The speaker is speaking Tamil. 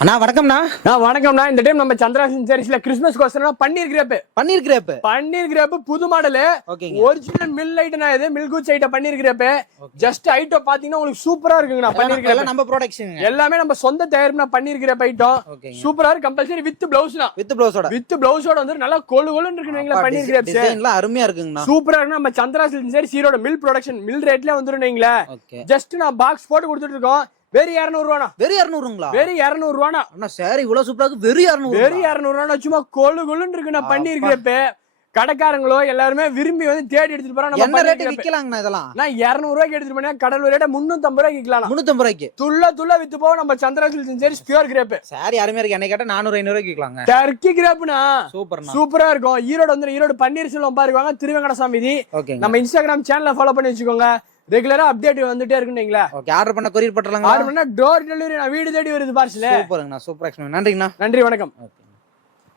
அண்ணா வணக்கம்ண்ணா. ஆ வணக்கம்ண்ணா. இந்த டைம் நம்ம சந்திராசன் சரிஸ்ல கிறிஸ்மஸ் கோசரம் பன்னீர் கிரேப் பன்னீர் கிரேப் பன்னீர் கிரேப் புது மாடலு ஒரிஜினல் மில் ஐட்டனா இது மில்கூச் ஐட்டம் பன்னீர் கிரேப் ஜஸ்ட் ஐட்டம் பாத்தீங்கன்னா உங்களுக்கு சூப்பரா இருக்குங்கண்ணா பன்னீர் எல்லாம் கிரேப் நம்ம ப்ராடக்ட்ஸுங்க எல்லாமே நம்ம சொந்த தயாரிப்புனா பன்னீர் கிரேப் ஐட்டம் சூப்பரா இருக்கு. கம்பல்சரி வித் பிளவுஸ்னா வித் ப்ளவுஸோட வித் பிளவுஸோட வந்து நல்லா கொழு கொழுன்னு இருக்குங்களா பன்னீர் கிரேப்ஸ் டிசைன்லாம் அருமையா இருக்குங்கண்ணா. சூப்பரா இருக்கு நம்ம சந்திராசன் சரி சீரோட மில் ப்ரொடக்ஷன் மில் ரேட்ல ஓகே. ஜஸ்ட் நான் பாக்ஸ் போட்டு கொடுத்துட்டு இருக்கோம். வெறும் இரநூறு ரூபாண்ணா வெறும் இரநூறுங்களா வெறும் இரநூறு ரூபாண்ணா அண்ணா சாரி இவ்வளவு சூப்பரா இருக்கு. வெறும் இரநூறு வெறும் இரநூறுவா சும்மா கொழு கொழுன்னு இருக்கு நான் பன்னீர் கிரேப்பு கடைக்காரங்களோ எல்லாருமே விரும்பி வந்து தேடி எடுத்துட்டு போறாங்க. நம்ம என்ன கிரேப்பு. விக்கலாங்கண்ணா இதெல்லாம்? நான் இருநூறு ரூபாய்க்கு எடுத்துட்டு போனேன். கடலூர் ரேட்ட முன்னூத்தம்பது ரூபாய்க்கு விற்கலாம் முன்னூத்தம்பது ரூபாய்க்கு? துள்ள துள்ள வித்து போவோம். நம்ம சந்திராசில் சரி பியூர் கிரேப்பு சாரி அருமையா இருக்கு. என்னை கேட்டா நானூறு ஐநூறு ரூபாய்க்கு விக்கலாங்க டர்க்கி கிரேப்புனா சூப்பர்ண்ணா. சூப்பரா இருக்கும். ஈரோடு வந்து ஈரோடு பன்னீர் செல்வம் பாருவாங்க திருவெங்கடசாமி நம்ம இன்ஸ்டாகிராம் சேனலை ஃபாலோ பண்ணி வச்சுக்கோங்க. ரெகுலரா அப்டேட் வந்துட்டே இருக்குங்களா ஓகே ஆர்டர் பண்ண கொரியர் பண்றாங்களா ஆறு மணி டோர் டெலிவரி நான் வீடு தேடி வருது பார்சல் சூப்பருங்கண்ணா சூப்பர். நன்றிங்கண்ணா. நன்றி வணக்கம்.